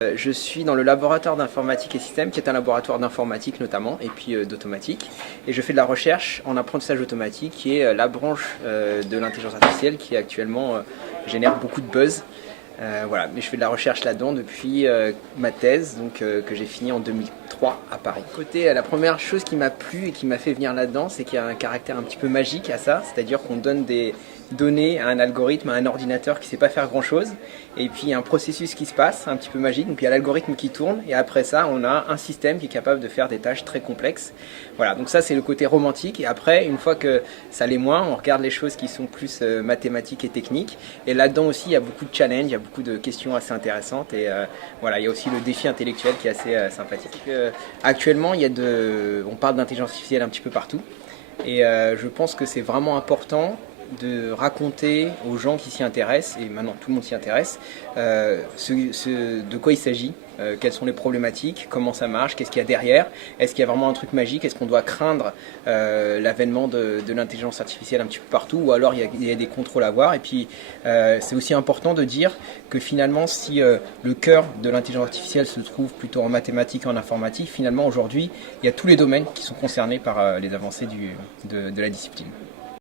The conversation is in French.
Je suis dans le laboratoire d'informatique et système, qui est un laboratoire d'informatique notamment, et puis d'automatique. Et je fais de la recherche en apprentissage automatique, qui est la branche de l'intelligence artificielle qui actuellement génère beaucoup de buzz. Voilà, mais je fais de la recherche là-dedans depuis ma thèse, donc, que j'ai finie en 2003 à Paris. La première chose qui m'a plu et qui m'a fait venir là-dedans, c'est qu'il y a un caractère un petit peu magique à ça, c'est-à-dire qu'on donne des données à un algorithme, à un ordinateur qui ne sait pas faire grand-chose, et puis il y a un processus qui se passe, un petit peu magique, donc il y a l'algorithme qui tourne, et après ça, on a un système qui est capable de faire des tâches très complexes. Voilà, donc ça c'est le côté romantique, et après, une fois que ça l'est moins, on regarde les choses qui sont plus mathématiques et techniques, et là-dedans aussi, il y a beaucoup de challenges, il y a beaucoup de questions assez intéressantes, et voilà, il y a aussi le défi intellectuel qui est assez sympathique. Actuellement, on parle d'intelligence artificielle un petit peu partout, et je pense que c'est vraiment important de raconter aux gens qui s'y intéressent, et maintenant tout le monde s'y intéresse, de quoi il s'agit, quelles sont les problématiques, comment ça marche, qu'est-ce qu'il y a derrière, est-ce qu'il y a vraiment un truc magique, est-ce qu'on doit craindre l'avènement de l'intelligence artificielle un petit peu partout, ou alors il y a des contrôles à voir. Et puis c'est aussi important de dire que finalement si le cœur de l'intelligence artificielle se trouve plutôt en mathématiques et en informatique, finalement aujourd'hui il y a tous les domaines qui sont concernés par les avancées de la discipline.